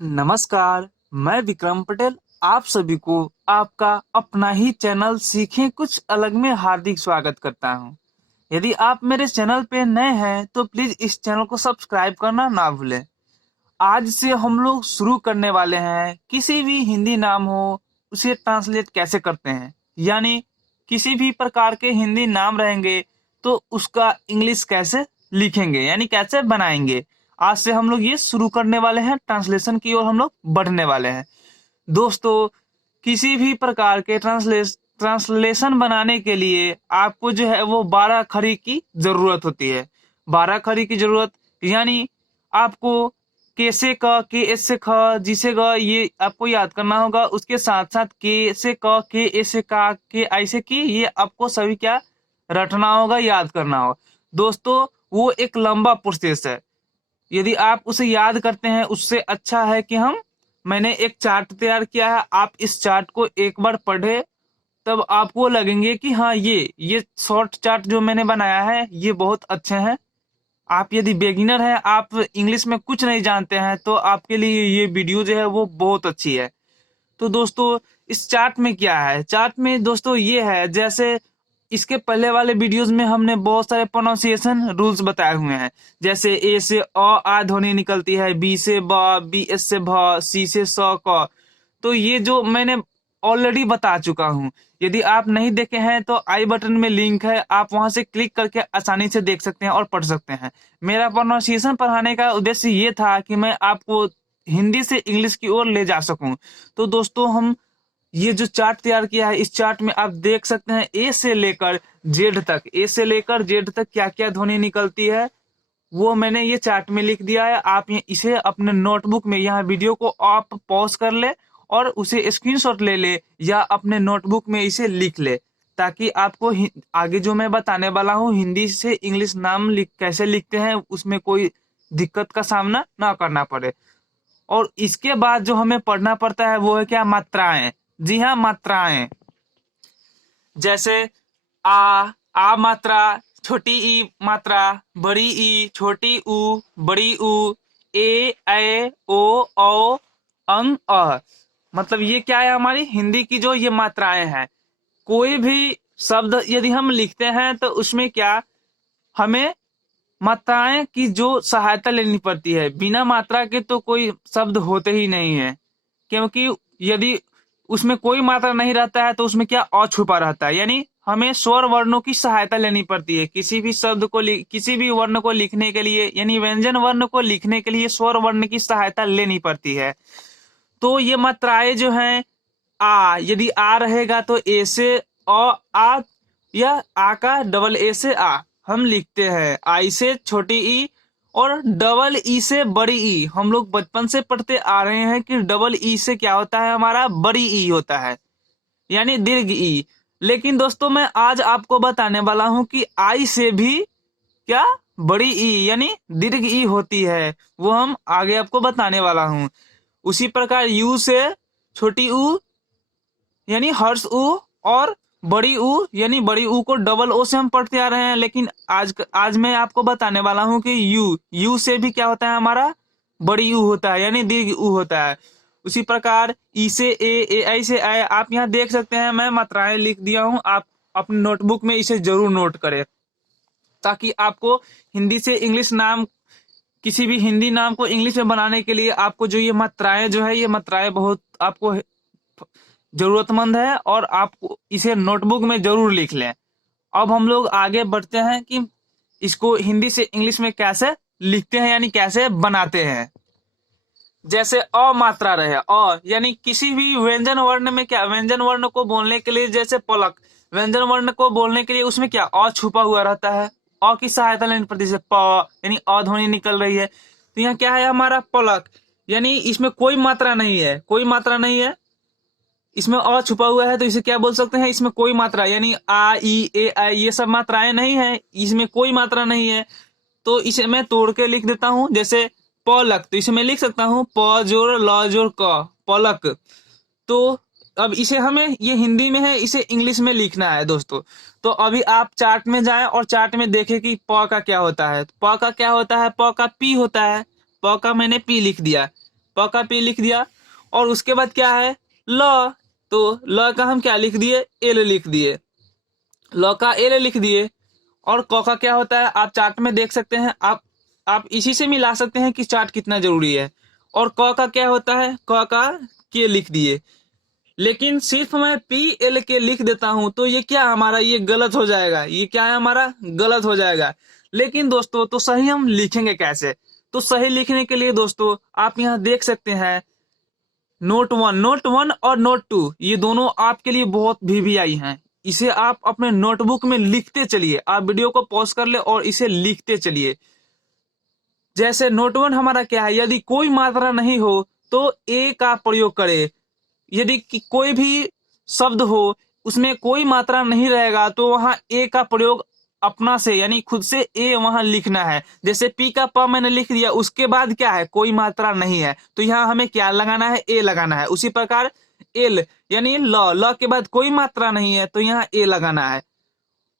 नमस्कार, मैं विक्रम पटेल आप सभी को आपका अपना ही चैनल सीखें कुछ अलग में हार्दिक स्वागत करता हूं। यदि आप मेरे चैनल पे नए हैं तो प्लीज इस चैनल को सब्सक्राइब करना ना भूलें। आज से हम लोग शुरू करने वाले हैं किसी भी हिंदी नाम हो उसे ट्रांसलेट कैसे करते हैं, यानी किसी भी प्रकार के हिंदी नाम रहेंगे तो उसका इंग्लिश कैसे लिखेंगे यानी कैसे बनाएंगे। आज से हम लोग ये शुरू करने वाले हैं, ट्रांसलेशन की ओर हम लोग बढ़ने वाले हैं। दोस्तों, किसी भी प्रकार के ट्रांसलेशन बनाने के लिए आपको जो है वो 12 खड़ी की जरूरत होती है। 12 खड़ी की जरूरत यानी आपको कैसे का के एस से ख जिसे ग ये आपको याद करना होगा। उसके साथ साथ के से क के एस से का के ऐसे की ये आपको सभी क्या रटना होगा, याद करना होगा। दोस्तों, वो एक लंबा प्रोसेस है। यदि आप उसे याद करते हैं उससे अच्छा है कि मैंने एक चार्ट तैयार किया है, आप इस चार्ट को एक बार पढ़े तब आपको लगेंगे कि हाँ ये शॉर्ट चार्ट जो मैंने बनाया है ये बहुत अच्छे हैं। आप यदि बिगिनर हैं, आप इंग्लिश में कुछ नहीं जानते हैं तो आपके लिए ये वीडियो जो है वो बहुत अच्छी है। तो दोस्तों, इस चार्ट में क्या है, चार्ट में दोस्तों ये है, जैसे इसके पहले वाले वीडियोस में हमने बहुत सारे प्रोनाउंसिएशन रूल्स बताए हुए हैं। जैसे ए से आ ध्वनि निकलती है, बी से ब, बी एस से भ, सी से स क। तो ये जो मैंने ऑलरेडी बता चुका हूँ। यदि आप नहीं देखे हैं तो आई बटन में लिंक है, आप वहां से क्लिक करके आसानी से देख सकते हैं और पढ़ सकते हैं। मेरा प्रोनाउंसिएशन पढ़ाने का उद्देश्य ये था कि मैं आपको हिंदी से इंग्लिश की ओर ले जा सकूं। तो दोस्तों, हम ये जो चार्ट तैयार किया है, इस चार्ट में आप देख सकते हैं ए से लेकर जेड तक, ए से लेकर जेड तक क्या क्या ध्वनि निकलती है वो मैंने ये चार्ट में लिख दिया है। आप इसे अपने नोटबुक में, यहाँ वीडियो को आप पॉज कर ले और उसे स्क्रीनशॉट ले ले या अपने नोटबुक में इसे लिख ले, ताकि आपको आगे जो मैं बताने वाला हूँ हिंदी से इंग्लिश नाम कैसे लिखते हैं उसमें कोई दिक्कत का सामना ना करना पड़े। और इसके बाद जो हमें पढ़ना पड़ता है वो है क्या, मात्राएं। जी हाँ, मात्राएं। जैसे आ मात्रा, छोटी ई मात्रा, बड़ी ई, छोटी ऊ, बड़ी ऊ, ए ओ औ अंग अ। मतलब ये क्या है, हमारी हिंदी की जो ये मात्राएं हैं। कोई भी शब्द यदि हम लिखते हैं तो उसमें क्या हमें मात्राएं की जो सहायता लेनी पड़ती है। बिना मात्रा के तो कोई शब्द होते ही नहीं है, क्योंकि यदि उसमें कोई मात्रा नहीं रहता है तो उसमें क्या अ छुपा रहता है। यानी हमें स्वर वर्णों की सहायता लेनी पड़ती है किसी भी शब्द को किसी भी वर्ण को लिखने के लिए, यानी व्यंजन वर्ण को लिखने के लिए स्वर वर्ण की सहायता लेनी पड़ती है। तो ये मात्राएं जो हैं, यदि आ रहेगा तो ए से आ, या आ का डबल ए से आ हम लिखते हैं। आई से छोटी ई और डबल ई से बड़ी ई। हम लोग बचपन से पढ़ते आ रहे हैं कि डबल ई से क्या होता है, हमारा बड़ी ई होता है, यानी दीर्घ ई। लेकिन दोस्तों, मैं आज आपको बताने वाला हूं कि आई से भी क्या बड़ी ई यानी दीर्घ ई होती है, वो हम आगे आपको बताने वाला हूं। उसी प्रकार यू से छोटी ऊ यानी हर्ष ऊ, और बड़ी ऊ यानी बड़ी ऊ को डबल ओ से हम पढ़ते आ रहे हैं। लेकिन आज मैं आपको बताने वाला हूं कि यू से भी क्या होता है, हमारा बड़ी यू होता है यानी दीर्घ ऊ होता है। उसी प्रकार ई से ए आई से आए, आप यहाँ देख सकते हैं मैं मात्राएं लिख दिया हूं। आप अपने नोटबुक में इसे जरूर नोट करें, ताकि आपको हिंदी से इंग्लिश नाम, किसी भी हिंदी नाम को इंग्लिश में बनाने के लिए आपको जो ये मात्राएं जो है, ये मात्राएं बहुत आपको जरूरतमंद है और आप इसे नोटबुक में जरूर लिख लें। अब हम लोग आगे बढ़ते हैं कि इसको हिंदी से इंग्लिश में कैसे लिखते हैं यानी कैसे बनाते हैं। जैसे अ मात्रा रहे, यानी किसी भी व्यंजन वर्ण में क्या, व्यंजन वर्ण को बोलने के लिए, जैसे पलक, व्यंजन वर्ण को बोलने के लिए उसमें क्या अ छुपा हुआ रहता है। अ की सहायता लेनी पड़ती है, जैसे प यानी अ ध्वनि निकल रही है तो यहाँ क्या है, हमारा पलक, यानी इसमें कोई मात्रा नहीं है, कोई मात्रा नहीं है, इसमें अ छुपा हुआ है तो इसे क्या बोल सकते हैं, इसमें कोई मात्रा, यानी आ ई ए आई ये सब मात्राएं नहीं है, इसमें कोई मात्रा नहीं है। तो इसे मैं तोड़ के लिख देता हूं। जैसे पलक, तो इसे मैं लिख सकता हूं प जोड़ ल जोड़ क, पलक। तो अब इसे हमें, ये हिंदी में है, इसे इंग्लिश में लिखना है दोस्तों। तो अभी आप चार्ट में जाएं और चार्ट में देखें कि प का क्या होता है। प का क्या होता है, प का पी होता है, प का मैंने पी लिख दिया। प का पी लिख दिया। और उसके बाद क्या है ल, तो ल का हम क्या लिख दिए, एल लिख दिए, ल का एल लिख दिए। और क का क्या होता है आप चार्ट में देख सकते हैं, आप इसी से मिला सकते हैं कि चार्ट कितना जरूरी है। और क का क्या होता है, क का के लिख दिए। लेकिन सिर्फ मैं पी एल के लिख देता हूं तो ये क्या हमारा, ये गलत हो जाएगा, ये क्या है हमारा, गलत हो जाएगा। लेकिन दोस्तों तो सही हम लिखेंगे कैसे, तो सही लिखने के लिए दोस्तों आप यहाँ देख सकते हैं नोट वन और नोट टू, ये दोनों आपके लिए बहुत वीवीआई हैं। इसे आप अपने नोटबुक में लिखते चलिए, आप वीडियो को पॉज कर ले और इसे लिखते चलिए। जैसे नोट वन हमारा क्या है, यदि कोई मात्रा नहीं हो तो ए का प्रयोग करें। यदि कोई भी शब्द हो उसमें कोई मात्रा नहीं रहेगा तो वहां ए का प्रयोग अपना से यानी खुद से ए वहां लिखना है। जैसे पी का प मैंने लिख दिया, उसके बाद क्या है, कोई मात्रा नहीं है तो यहाँ हमें क्या लगाना है, ए लगाना है। उसी प्रकार एल यानी ल के बाद कोई मात्रा नहीं है तो यहाँ ए लगाना है।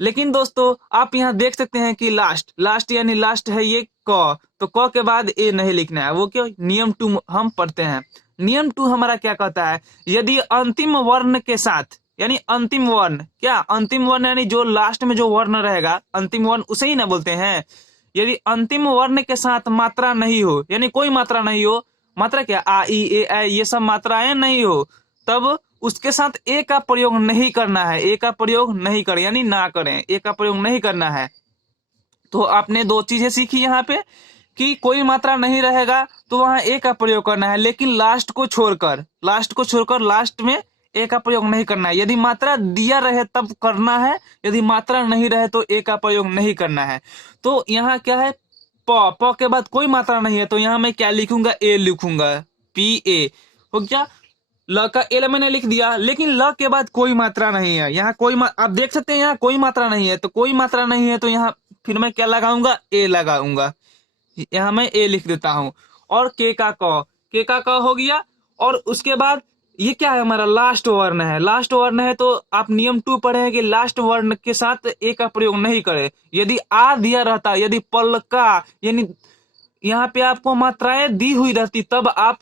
लेकिन दोस्तों आप यहाँ देख सकते हैं कि लास्ट यानी लास्ट है ये क, तो क के बाद ए नहीं लिखना है। वो क्यों, नियम 2 हम पढ़ते हैं। नियम 2 हमारा क्या कहता है, यदि अंतिम वर्ण के साथ यानी अंतिम वर्ण, क्या अंतिम वर्ण यानी जो लास्ट में जो वर्ण रहेगा अंतिम वर्ण उसे ही ना बोलते हैं। यदि अंतिम वर्ण के साथ मात्रा नहीं हो यानी कोई मात्रा नहीं हो, मात्रा क्या आ ई ए ऐ ये सब मात्राएं नहीं हो, तब उसके साथ ए का प्रयोग नहीं करना है। ए का प्रयोग नहीं करें यानी ना करें, ए का प्रयोग नहीं करना है। तो आपने दो चीजें सीखी यहाँ पे कि कोई मात्रा नहीं रहेगा तो वहां ए का प्रयोग करना है, लेकिन लास्ट में ए का प्रयोग नहीं करना है। यदि मात्रा दिया रहे तब करना है, यदि मात्रा नहीं रहे तो ए का प्रयोग नहीं करना है। तो यहाँ क्या है, प के बाद कोई मात्रा नहीं है तो यहाँ मैं क्या लिखूंगा, ए लिखूंगा, पी ए हो गया। ल का एल मैंने लिख दिया, लेकिन ल के बाद कोई मात्रा नहीं है। यहाँ आप देख सकते हैं यहाँ कोई मात्रा नहीं है, तो कोई मात्रा नहीं है तो यहाँ फिर मैं क्या लगाऊंगा, ए लगाऊंगा। यहाँ मैं ए लिख देता हूँ। और के का क हो गया। और उसके बाद ये क्या है, हमारा लास्ट वर्ण है। लास्ट वर्ण है तो आप नियम 2 पढ़े हैं कि लास्ट वर्ण के साथ ए का प्रयोग नहीं करें। यदि आ दिया रहता, यदि पल का यानी यहाँ पे आपको मात्राएं दी हुई रहती तब आप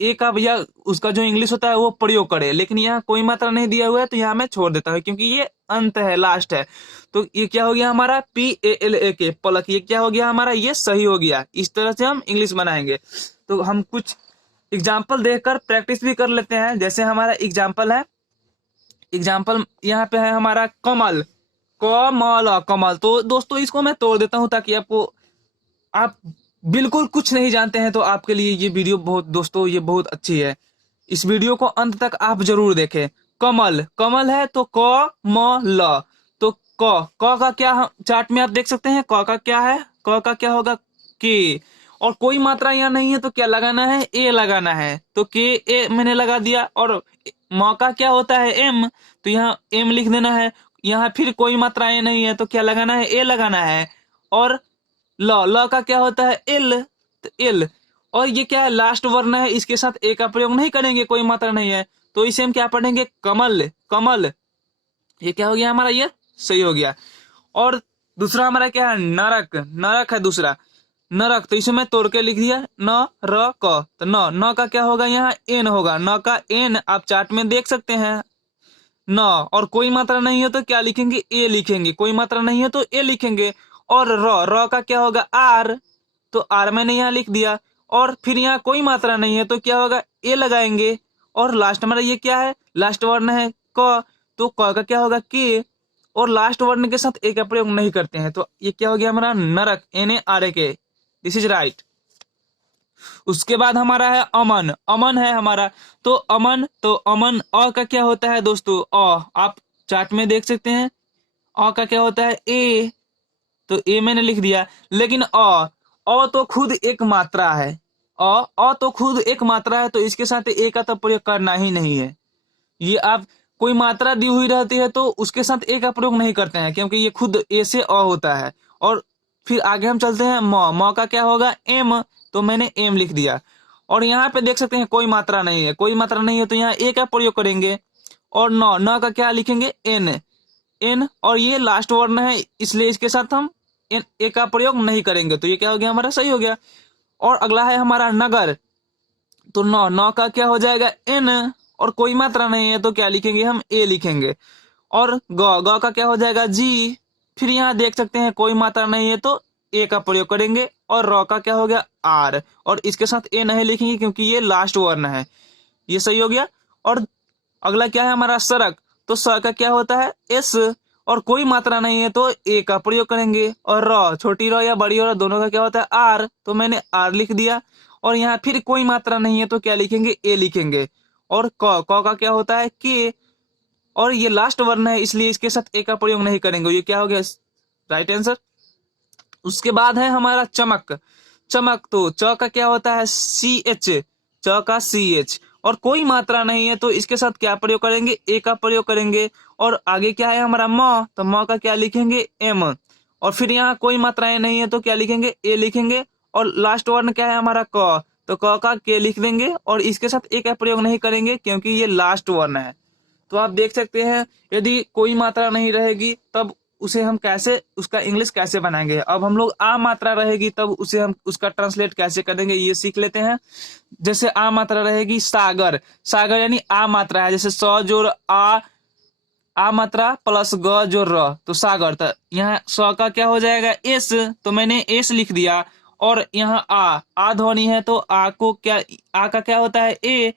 ए का या उसका जो इंग्लिश होता है वो प्रयोग करें, लेकिन यहाँ कोई मात्रा नहीं दिया हुआ है तो यहाँ मैं छोड़ देता हूँ क्योंकि ये अंत है, लास्ट है। तो ये क्या हो गया हमारा, पी ए एल ए के पलक, ये क्या हो गया हमारा, ये सही हो गया। इस तरह से हम इंग्लिश बनाएंगे। तो हम कुछ एग्जाम्पल देखकर प्रैक्टिस भी कर लेते हैं। जैसे हमारा एग्जाम्पल है, एग्जाम्पल यहाँ पे है हमारा कमल, कमल। तो दोस्तों इसको मैं तोड़ देता हूँ ताकि आप बिल्कुल कुछ नहीं जानते हैं तो आपके लिए ये वीडियो दोस्तों ये बहुत अच्छी है। इस वीडियो को अंत तक आप जरूर देखें। कमल है तो क म ल, तो क का क्या चार्ट में आप देख सकते हैं, क का क्या है, क का क्या होगा, के। और कोई मात्रा यहाँ नहीं है तो क्या लगाना है, ए लगाना है। तो के ए मैंने लगा दिया। और म का क्या होता है, एम, तो यहाँ एम लिख देना है। यहाँ फिर कोई मात्राएं नहीं है तो क्या लगाना है, ए लगाना है। और ल का क्या होता है, एल, तो एल। और ये क्या है, लास्ट वर्ण है, इसके साथ ए का प्रयोग नहीं करेंगे, कोई मात्रा नहीं है तो इसे हम क्या पढ़ेंगे, कमल। ये क्या हो गया हमारा, ये सही हो गया। और दूसरा हमारा क्या है, नरक है दूसरा, नरक। तो इसे मैं तोड़ के लिख दिया, न र क, तो न का क्या होगा, यहाँ एन होगा। न का एन आप चार्ट में देख सकते हैं, न। और कोई मात्रा नहीं है तो क्या लिखेंगे, ए लिखेंगे, कोई मात्रा नहीं है तो ए लिखेंगे। और र का क्या होगा, आर, तो आर मैंने यहाँ लिख दिया। और फिर यहाँ कोई मात्रा नहीं है तो क्या होगा, ए लगाएंगे। और लास्ट हमारा ये क्या है, लास्ट वर्ण है क, तो क का क्या होगा, के। और लास्ट वर्ण के साथ ए का प्रयोग नहीं करते हैं तो ये क्या हो गया हमारा, नरक, NARK। This is right. उसके बाद हमारा है अमन है हमारा। तो अमन अ का क्या होता है दोस्तों, आप चार्ट में देख सकते हैं। अ का क्या होता है, ए, तो ए मैंने लिख दिया। लेकिन अ तो खुद एक मात्रा है, अ तो खुद एक मात्रा है तो इसके साथ ए का तो प्रयोग करना ही नहीं है। ये आप कोई मात्रा दी हुई रहती है तो उसके साथ ए का प्रयोग नहीं करते हैं क्योंकि ये खुद ए से अ होता है। और फिर आगे हम चलते हैं, म का क्या होगा, एम, तो मैंने एम लिख दिया। और यहाँ पे देख सकते हैं कोई मात्रा नहीं है, कोई मात्रा नहीं है तो यहाँ ए का प्रयोग करेंगे। और न का क्या लिखेंगे, एन। और ये लास्ट वर्ण है इसलिए इसके साथ हम ए का प्रयोग नहीं करेंगे तो ये क्या हो गया हमारा, सही हो गया। और अगला है हमारा नगर। तो नौ, नौ का क्या हो जाएगा एन, और कोई मात्रा नहीं है तो क्या लिखेंगे हम ए लिखेंगे। और गौ, गौ का क्या हो जाएगा जी। फिर यहाँ देख सकते हैं कोई मात्रा नहीं है तो ए का प्रयोग करेंगे। और रॉ का क्या हो गया आर, और इसके साथ ए नहीं लिखेंगे क्योंकि ये लास्ट वर्ण है। ये सही हो गया। और अगला क्या है हमारा सड़क, तो स का क्या होता है एस, और कोई मात्रा नहीं है तो ए का प्रयोग करेंगे। और रॉ, छोटी रॉ या बड़ी रॉ दोनों का क्या होता है आर, तो मैंने आर लिख दिया। और यहाँ फिर कोई मात्रा नहीं है तो क्या लिखेंगे ए लिखेंगे। और क का क्या होता है के, और ये लास्ट वर्ण है इसलिए इसके साथ ए का प्रयोग नहीं करेंगे। ये क्या हो गया राइट आंसर। उसके बाद है हमारा चमक, चमक तो च का क्या होता है सी एच, च का सी एच, और कोई मात्रा नहीं है तो इसके साथ क्या प्रयोग करेंगे ए का प्रयोग करेंगे। और आगे क्या है हमारा म, तो म का क्या लिखेंगे एम, और फिर यहाँ कोई मात्राएं नहीं है तो क्या लिखेंगे ए लिखेंगे। और लास्ट वर्ण क्या है हमारा क, तो क का के लिख देंगे और इसके साथ ए का प्रयोग नहीं करेंगे क्योंकि ये लास्ट वर्ण है। तो आप देख सकते हैं यदि कोई मात्रा नहीं रहेगी तब उसे हम कैसे, उसका इंग्लिश कैसे बनाएंगे। अब हम लोग आ मात्रा रहेगी तब उसे हम उसका ट्रांसलेट कैसे करेंगे ये सीख लेते हैं। जैसे आ मात्रा रहेगी सागर, सागर यानी आ मात्रा है, जैसे स जोड़ आ मात्रा प्लस ग जोड़ र, तो सागर। तो यहाँ स का क्या हो जाएगा एस, तो मैंने एस लिख दिया। और यहाँ आ ध्वनि है तो आ को क्या, आ का क्या होता है ए,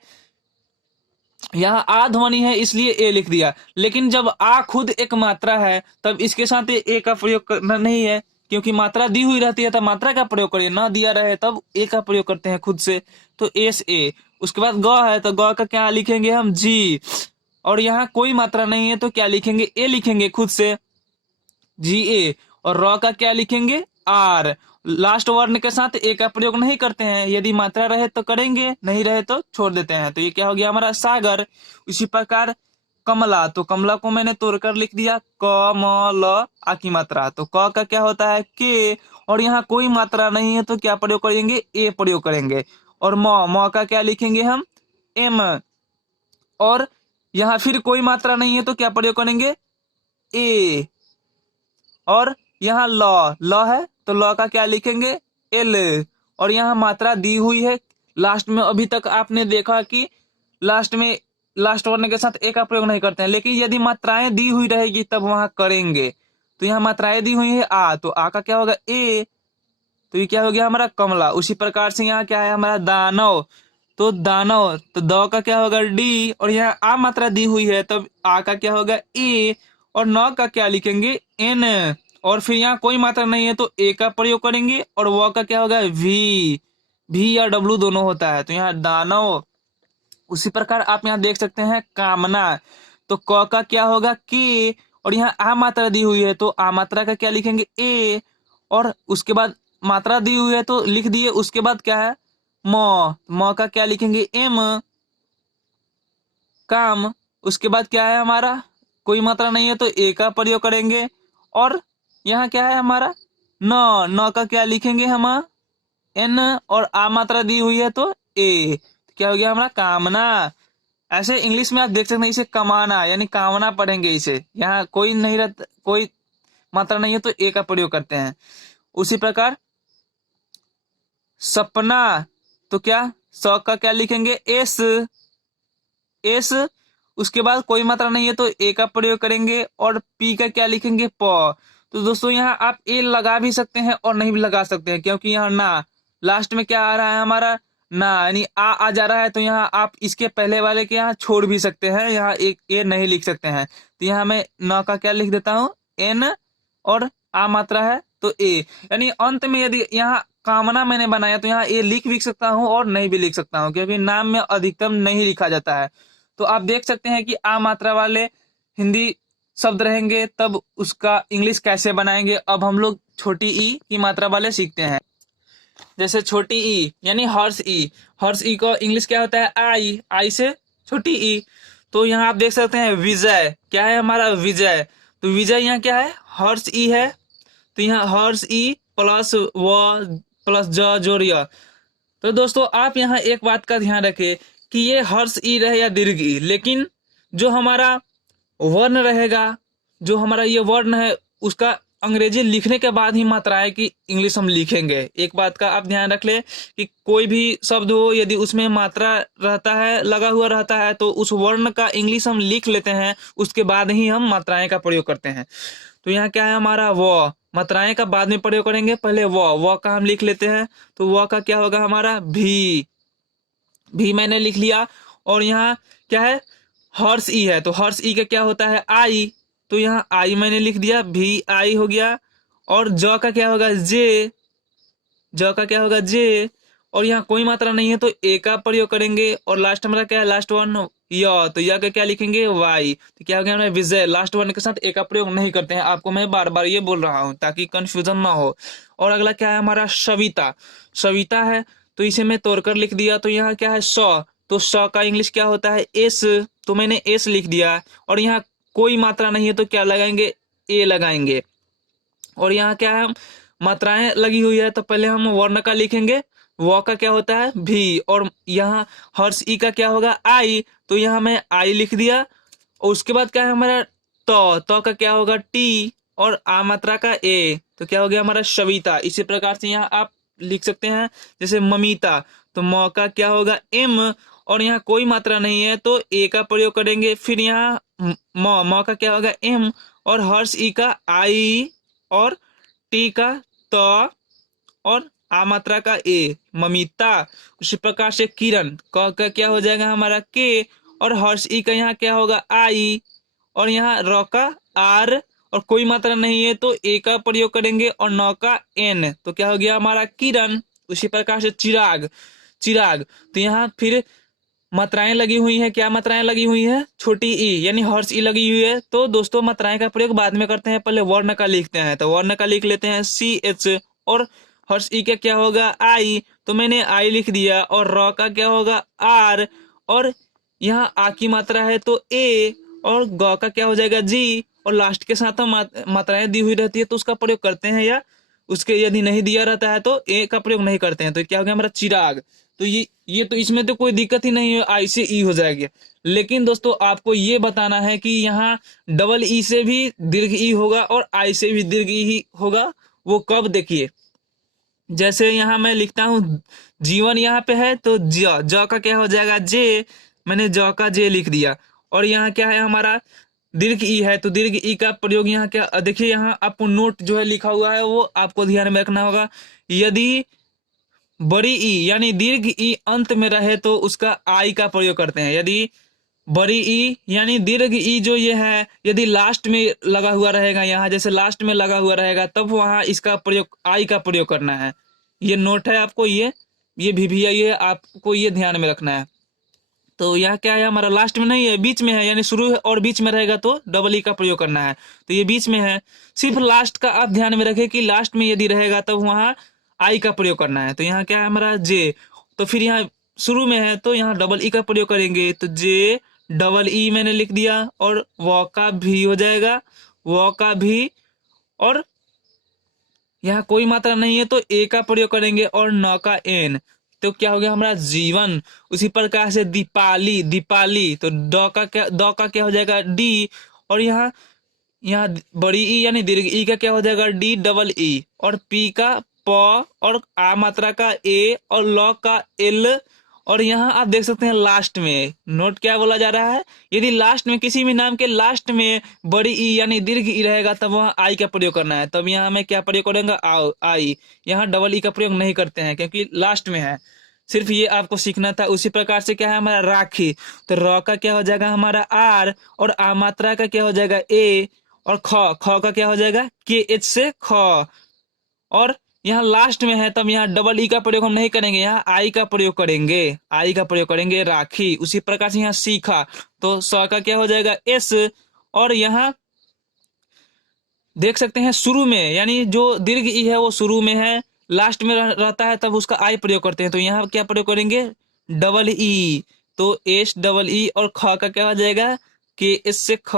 यहाँ आ ध्वनि है इसलिए ए लिख दिया। लेकिन जब आ खुद एक मात्रा है तब इसके साथ ए का प्रयोग करना नहीं है, क्योंकि मात्रा दी हुई रहती है तब मात्रा का प्रयोग करिए, ना दिया रहे तब ए का प्रयोग करते हैं खुद से। तो एस ए। उसके बाद ग है तो ग का क्या लिखेंगे हम जी, और यहाँ कोई मात्रा नहीं है तो क्या लिखेंगे ए लिखेंगे खुद से जी ए। और र का क्या लिखेंगे आर, लास्ट वर्ण के साथ ए का प्रयोग नहीं करते हैं, यदि मात्रा रहे तो करेंगे, नहीं रहे तो छोड़ देते हैं। तो ये क्या हो गया हमारा सागर। इसी प्रकार कमला, तो कमला को मैंने तोड़कर लिख दिया क म ल आ की मात्रा, तो क का क्या होता है के, और यहाँ कोई मात्रा नहीं है तो क्या प्रयोग करेंगे ए प्रयोग करेंगे। और म का क्या लिखेंगे हम एम, और यहाँ फिर कोई मात्रा नहीं है तो क्या प्रयोग करेंगे ए। और यहाँ ल है तो ल का क्या लिखेंगे एल, और यहाँ मात्रा दी हुई है लास्ट में। अभी तक आपने देखा कि लास्ट में लास्ट वर्ण के साथ ए का प्रयोग नहीं करते हैं, लेकिन यदि मात्राएं दी हुई रहेगी तब वहां करेंगे। तो यहाँ मात्राएं दी हुई है आ, तो आ का क्या होगा ए, तो ये क्या हो गया हमारा कमला। उसी प्रकार से यहाँ क्या है हमारा दानव, तो दानव तो द का क्या होगा डी, और यहाँ आ मात्रा दी हुई है तब आ का क्या होगा ए, और न का क्या लिखेंगे एन, और फिर यहाँ कोई मात्रा नहीं है तो ए का प्रयोग करेंगे। और व का क्या होगा भी या डब्लू दोनों होता है, तो यहाँ दानव। उसी प्रकार आप यहाँ देख सकते हैं कामना, तो क का क्या होगा के, और यहाँ आ मात्रा दी हुई है तो आ मात्रा का क्या लिखेंगे ए, और उसके बाद मात्रा दी हुई है तो लिख दिए। उसके बाद क्या है म का क्या लिखेंगे एम, काम। उसके बाद क्या है हमारा कोई मात्रा नहीं है तो ए का प्रयोग करेंगे। और यहाँ क्या है हमारा न का क्या लिखेंगे हम एन, और आ मात्रा दी हुई है तो ए, क्या हो गया हमारा कामना। ऐसे इंग्लिश में आप देख सकते हैं इसे कमाना यानी कामना पढ़ेंगे इसे, यहाँ कोई नहीं रहता, कोई मात्रा नहीं है तो ए का प्रयोग करते हैं। उसी प्रकार सपना, तो क्या स का क्या लिखेंगे एस, एस। उसके बाद कोई मात्रा नहीं है तो ए का प्रयोग करेंगे। और पी का क्या लिखेंगे प। तो दोस्तों यहाँ आप ए लगा भी सकते हैं और नहीं भी लगा सकते हैं, क्योंकि यहाँ ना लास्ट में क्या आ रहा है हमारा ना, यानी आ जा रहा है, तो यहाँ आप इसके पहले वाले के यहाँ छोड़ भी सकते हैं, यहाँ एक ए नहीं लिख सकते हैं। तो यहाँ मैं न का क्या लिख देता हूँ एन, और आ मात्रा है तो ए, यानी अंत में यदि यहाँ कामना मैंने बनाया तो यहाँ ए लिख भी सकता हूँ और नहीं भी लिख सकता हूँ, क्योंकि नाम में अधिकतम नहीं लिखा जाता है। तो आप देख सकते हैं कि आ मात्रा वाले हिंदी शब्द रहेंगे तब उसका इंग्लिश कैसे बनाएंगे। अब हम लोग छोटी ई की मात्रा वाले सीखते हैं। जैसे छोटी ई यानी हर्ष ई, हर्ष ई को इंग्लिश क्या होता है आई, आई से छोटी ई। तो यहाँ आप देख सकते हैं विजय, क्या है हमारा विजय, तो विजय यहाँ क्या है हर्ष ई है, तो यहाँ हर्ष ई प्लस व प्लस ज जोड़िया। तो दोस्तों आप यहाँ एक बात का ध्यान रखें कि ये हर्ष ई रहे या दीर्घ ई, लेकिन जो हमारा वर्ण रहेगा, जो हमारा ये वर्ण है उसका अंग्रेजी लिखने के बाद ही मात्राएं की इंग्लिश हम लिखेंगे। एक बात का आप ध्यान रख ले कि कोई भी शब्द हो यदि उसमें मात्रा रहता है, लगा हुआ रहता है, तो उस वर्ण का इंग्लिश हम लिख लेते हैं, उसके बाद ही हम मात्राएं का प्रयोग करते हैं। तो यहाँ क्या है हमारा व, मात्राएं का बाद में प्रयोग करेंगे, पहले व का हम लिख लेते हैं। तो व का क्या होगा हमारा भी मैंने लिख लिया। और यहाँ क्या है, हर्ष ई है, तो हर्ष ई का क्या होता है आई, तो यहाँ आई मैंने लिख दिया, भी आई हो गया। और ज का क्या होगा ज का क्या होगा जे। और यहाँ कोई मात्रा नहीं है तो ए का प्रयोग करेंगे। और लास्ट हमारा क्या है, लास्ट वन य, तो य का क्या लिखेंगे वाई, तो क्या हो गया हमारा विजय। लास्ट वन के साथ ए का प्रयोग नहीं करते हैं, आपको मैं बार बार ये बोल रहा हूँ ताकि कंफ्यूजन ना हो। और अगला क्या है हमारा सविता, सविता है, तो इसे मैं तोड़कर लिख दिया। तो यहाँ क्या है तो स का इंग्लिश क्या होता है एस, तो मैंने एस लिख दिया। और यहाँ कोई मात्रा नहीं है तो क्या लगाएंगे, ए लगाएंगे। और यहाँ क्या है, मात्राएं लगी हुई है, तो पहले हम वर्ण का लिखेंगे, व का क्या होता है भी। और यहाँ हर्ष ई का क्या होगा आई, तो यहाँ मैं आई लिख दिया। और उसके बाद क्या है हमारा तो का क्या होगा टी, और आ मात्रा का ए, तो क्या हो गया हमारा सविता। इसी प्रकार से यहाँ आप लिख सकते हैं, जैसे ममिता, तो म का क्या होगा एम, और यहाँ कोई मात्रा नहीं है तो ए का प्रयोग करेंगे। फिर यहाँ म का क्या होगा एम, और हर्ष ई का आई, और टी का त, और आ मात्रा का ए ममिता। उसी प्रकार से किरण का क्या हो जाएगा हमारा के, और हर्ष ई का यहाँ क्या होगा आई, और यहाँ र का आर, और कोई मात्रा नहीं है तो ए का प्रयोग करेंगे। और न का एन, तो क्या हो गया हमारा किरण। उसी प्रकार से चिराग, चिराग, तो यहाँ फिर मात्राएं लगी हुई है, क्या मात्राएं लगी हुई है, छोटी ई यानी हर्ष ई लगी हुई है। तो दोस्तों मात्राएं का प्रयोग बाद में करते हैं, पहले वर्ण का लिखते हैं। तो वर्ण का लिख लेते हैं सी एच, और हर्ष ई का क्या होगा आई, तो मैंने आई लिख दिया। और र का क्या होगा आर, और यहाँ आ की मात्रा है तो ए, और ग का क्या हो जाएगा जी। और लास्ट के साथ हम मात्राएं दी हुई रहती है तो उसका प्रयोग करते हैं, या उसके यदि नहीं दिया रहता है तो ए का प्रयोग नहीं करते हैं। तो क्या हो गया हमारा चिराग। तो ये तो इसमें तो कोई दिक्कत ही नहीं है, आई से ई हो जाएगी। लेकिन दोस्तों आपको ये बताना है कि यहाँ डबल ई से भी दीर्घ ई होगा और आई से भी दीर्घ ई ही होगा। वो कब, देखिए जैसे यहाँ मैं लिखता हूँ जीवन, यहाँ पे है तो ज का क्या हो जाएगा जे, मैंने ज का जे लिख दिया। और यहाँ क्या है हमारा दीर्घ ई है, तो दीर्घ ई का प्रयोग यहाँ क्या, देखिए यहाँ आपको नोट जो है लिखा हुआ है वो आपको ध्यान में रखना होगा। यदि बड़ी ई यानी दीर्घ ई अंत में रहे तो उसका आई का प्रयोग करते हैं। यदि बड़ी ई यानी दीर्घ ई जो ये है, यदि लास्ट में लगा हुआ रहेगा, यहाँ जैसे लास्ट में लगा हुआ रहेगा, तब वहां इसका प्रयोग आई का प्रयोग करना है। ये नोट है आपको, ये भी है, ये आपको ये ध्यान में रखना है। तो यह क्या है हमारा लास्ट में नहीं है, बीच में है, यानी शुरू और बीच में रहेगा तो डबल ई का प्रयोग करना है। तो ये बीच में है, सिर्फ लास्ट का आप ध्यान में रखें कि लास्ट में यदि रहेगा तब वहां आई का प्रयोग करना है। तो यहाँ क्या है हमारा जे, तो फिर यहाँ शुरू में है तो यहाँ डबल ई का प्रयोग करेंगे, तो जे डबल ई मैंने लिख दिया। और व का भी हो जाएगा, व का भी, और यहाँ कोई मात्रा नहीं है तो ए का प्रयोग करेंगे। और न का एन, तो क्या हो गया हमारा जीवन। उसी प्रकार से दीपाली, दीपाली, तो द का क्या हो जाएगा डी। और यहाँ यहाँ बड़ी ई यानी दीर्घ ई का क्या हो जाएगा डी डबल ई। और पी का प, और आ मात्रा का ए, और ल का एल। और यहाँ आप देख सकते हैं लास्ट में नोट क्या बोला जा रहा है, यदि लास्ट में किसी भी नाम के लास्ट में बड़ी ई यानी दीर्घ ई रहेगा तब वहाँ आई का प्रयोग करना है। तब यहाँ मैं क्या प्रयोग करूंगा आई, यहाँ डबल ई का प्रयोग नहीं करते हैं क्योंकि लास्ट में है। सिर्फ ये आपको सीखना था। उसी प्रकार से क्या है हमारा राखी, तो र का क्या हो जाएगा हमारा आर, और आ मात्रा का क्या हो जाएगा ए, और ख का क्या हो जाएगा के एच से ख। और यहाँ लास्ट में है तब यहाँ डबल ई का प्रयोग हम नहीं करेंगे, यहाँ आई का प्रयोग करेंगे, आई का प्रयोग करेंगे राखी। उसी प्रकार से यहाँ सीखा, तो स का क्या हो जाएगा एस। और यहाँ देख सकते हैं शुरू में यानी जो दीर्घ ई है वो शुरू में है, लास्ट में रहता है तब उसका आई प्रयोग करते हैं। तो यहाँ क्या प्रयोग करेंगे डबल ई, तो एस डबल ई, और ख का क्या हो जाएगा के एस से ख,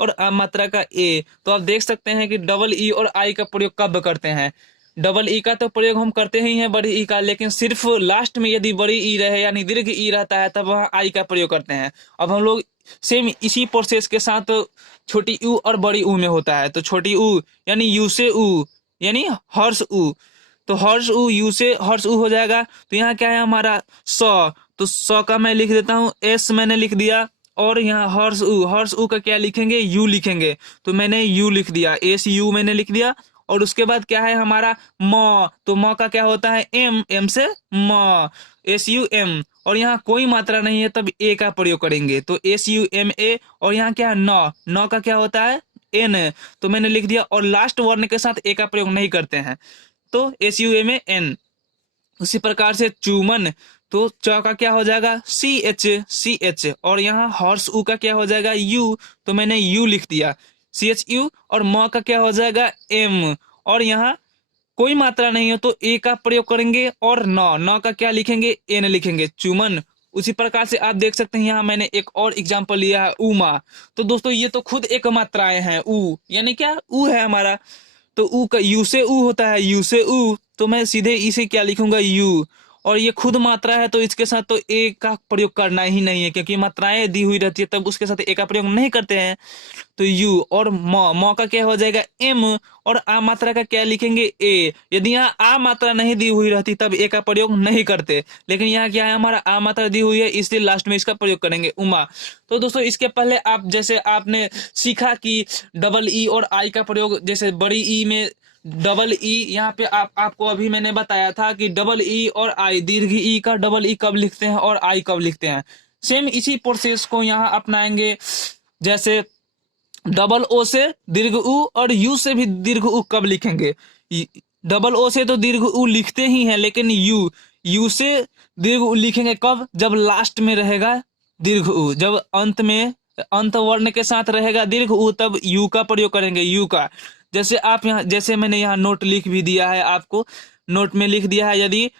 और आ मात्रा का ए। तो आप देख सकते हैं कि डबल ई और आई का प्रयोग कब करते हैं, डबल ई का तो प्रयोग हम करते ही हैं बड़ी ई का, लेकिन सिर्फ लास्ट में यदि बड़ी ई रहे यानी दीर्घ ई रहता है तब वहाँ आई का प्रयोग करते हैं। अब हम लोग सेम इसी प्रोसेस के साथ छोटी ऊ और बड़ी ऊ में होता है। तो छोटी ऊ यानी यू से ऊ यानी हर्ष ऊ, तो हर्ष ऊ यू से हर्ष ऊ हो जाएगा। तो यहाँ क्या है हमारा स, तो स का मैं लिख देता हूँ, एस मैंने लिख दिया, और यहाँ हर्ष ऊ का क्या लिखेंगे, यू लिखेंगे। तो मैंने यू लिख दिया, एस यू मैंने लिख दिया। और उसके बाद क्या है हमारा म, तो म का क्या होता है एम, एम से म, एस यू एम, और यहाँ कोई मात्रा नहीं है तब ए का प्रयोग करेंगे, तो एस यू एम ए। और यहाँ क्या है न, न का क्या होता है एन, तो मैंने लिख दिया, और लास्ट वर्ण के साथ ए का प्रयोग नहीं करते हैं, तो S U M A N. उसी प्रकार से चूमन, तो च का क्या हो जाएगा सी एच, सी एच, और यहाँ हर्ष ऊ का क्या हो जाएगा यू, तो मैंने यू लिख दिया, सी एच यू। और म का क्या हो जाएगा एम, और यहाँ कोई मात्रा नहीं हो तो ए का प्रयोग करेंगे, और न का क्या लिखेंगे एन लिखेंगे, चुमन। उसी प्रकार से आप देख सकते हैं यहाँ मैंने एक और एग्जांपल लिया है उमा। तो दोस्तों ये तो खुद एक मात्राएं हैं, ऊ यानी क्या ऊ है हमारा, तो ऊ का यू से ऊ होता है, यू से ऊ, तो मैं सीधे इसे क्या लिखूंगा यू। और ये खुद मात्रा है तो इसके साथ तो ए का प्रयोग करना ही नहीं है, क्योंकि मात्राएं दी हुई रहती है तब उसके साथ ए का प्रयोग नहीं करते हैं, तो यू। और म का क्या हो जाएगा एम, और आ मात्रा का क्या लिखेंगे ए। यदि यहाँ आ मात्रा नहीं दी हुई रहती तब ए का प्रयोग नहीं करते, लेकिन यहाँ क्या है हमारा आ मात्रा दी हुई है इसलिए लास्ट में इसका प्रयोग करेंगे उमा। तो दोस्तों इसके पहले आप जैसे आपने सीखा कि डबल ई और आई का प्रयोग, जैसे बड़ी ई में डबल ई, यहाँ पे आपको अभी मैंने बताया था कि डबल ई और आई, दीर्घ ई का डबल ई कब लिखते हैं और आई कब लिखते हैं। सेम इसी प्रोसेस को यहाँ अपनाएंगे, जैसे डबल ओ से दीर्घ ऊ और यू से भी दीर्घ ऊ कब लिखेंगे। डबल ओ से तो दीर्घ ऊ लिखते ही हैं, लेकिन यू से दीर्घ ऊ लिखेंगे कब, जब लास्ट में रहेगा दीर्घ ऊ, जब अंत में अंत वर्ण के साथ रहेगा दीर्घ ऊ तब यू का प्रयोग करेंगे, यू का। जैसे आप यहाँ, जैसे मैंने यहाँ नोट लिख भी दिया है, आपको नोट में लिख दिया है, यदि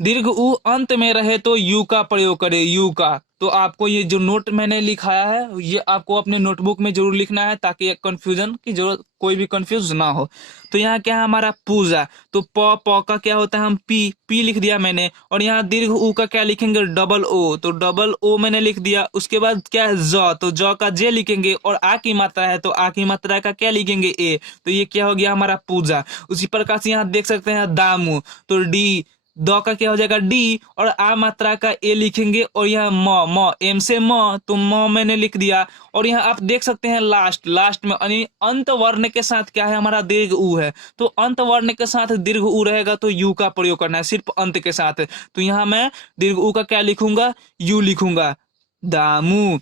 दीर्घ ऊ अंत में रहे तो यू का प्रयोग करें, यू का। तो आपको ये जो नोट मैंने लिखाया है ये आपको अपने नोटबुक में जरूर लिखना है, ताकि कंफ्यूजन की जरूरत, कोई भी कंफ्यूज ना हो। तो यहाँ क्या है हमारा पूजा, तो प का क्या होता है हम पी लिख दिया मैंने, और यहाँ दीर्घ ऊ का क्या लिखेंगे डबल ओ, तो डबल ओ मैंने लिख दिया। उसके बाद क्या है ज, तो ज का जे लिखेंगे, और आ की मात्रा है तो आ की मात्रा का क्या लिखेंगे ए, तो ये क्या हो गया हमारा पूजा। उसी प्रकार से यहाँ देख सकते हैं दामू, तो डी, द का क्या हो जाएगा डी, और आ मात्रा का ए लिखेंगे, और यहाँ म एम से म, तो म मैंने लिख दिया। और यहाँ आप देख सकते हैं लास्ट में यानी अंत वर्ण के साथ क्या है हमारा दीर्घ ऊ है, तो अंत वर्ण के साथ दीर्घ ऊ रहेगा तो यू का प्रयोग करना है सिर्फ अंत के साथ। तो यहाँ मैं दीर्घ ऊ का क्या लिखूंगा यू लिखूंगा, दामू।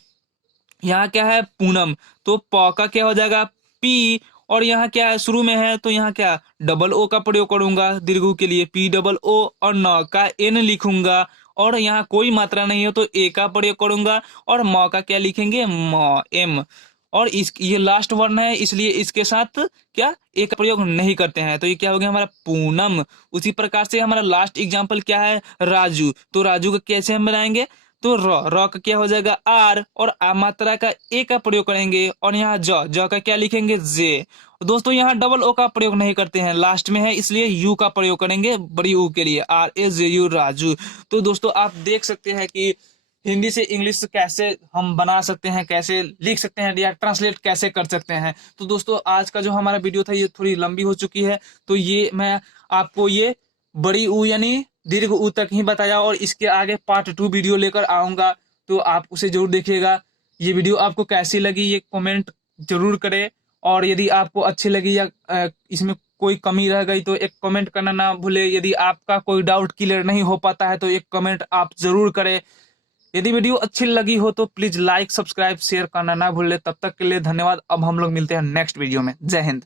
यहाँ क्या है पूनम, तो प का क्या हो जाएगा पी, और यहाँ क्या है शुरू में है तो यहाँ क्या डबल ओ का प्रयोग करूंगा दीर्घ ऊ के लिए, पी डबल ओ, और न का एन लिखूंगा, और यहाँ कोई मात्रा नहीं है तो ए का प्रयोग करूंगा, और म का क्या लिखेंगे म एम। और इस ये लास्ट वर्ण है इसलिए इसके साथ क्या ए का प्रयोग नहीं करते हैं, तो ये क्या हो गया हमारा पूनम। उसी प्रकार से हमारा लास्ट एग्जाम्पल क्या है राजू, तो राजू का कैसे हम बनाएंगे, तो र का क्या हो जाएगा आर, और आ मात्रा का ए का प्रयोग करेंगे, और यहाँ ज का क्या लिखेंगे जे। दोस्तों यहाँ डबल ओ का प्रयोग नहीं करते हैं, लास्ट में है इसलिए यू का प्रयोग करेंगे बड़ी यू के लिए, R A J U Raju. तो दोस्तों आप देख सकते हैं कि हिंदी से इंग्लिश कैसे हम बना सकते हैं, कैसे लिख सकते हैं, या ट्रांसलेट कैसे कर सकते हैं। तो दोस्तों आज का जो हमारा वीडियो था ये थोड़ी लंबी हो चुकी है, तो ये मैं आपको ये बड़ी ऊ यानी दीर्घ ऊ तक ही बताया, और इसके आगे पार्ट 2 वीडियो लेकर आऊंगा, तो आप उसे जरूर देखिएगा। ये वीडियो आपको कैसी लगी ये कमेंट जरूर करें, और यदि आपको अच्छी लगी या इसमें कोई कमी रह गई तो एक कमेंट करना ना भूले। यदि आपका कोई डाउट क्लियर नहीं हो पाता है तो एक कमेंट आप जरूर करें। यदि वीडियो अच्छी लगी हो तो प्लीज लाइक सब्सक्राइब शेयर करना ना भूले। तब तक के लिए धन्यवाद। अब हम लोग मिलते हैं नेक्स्ट वीडियो में। जय हिंद।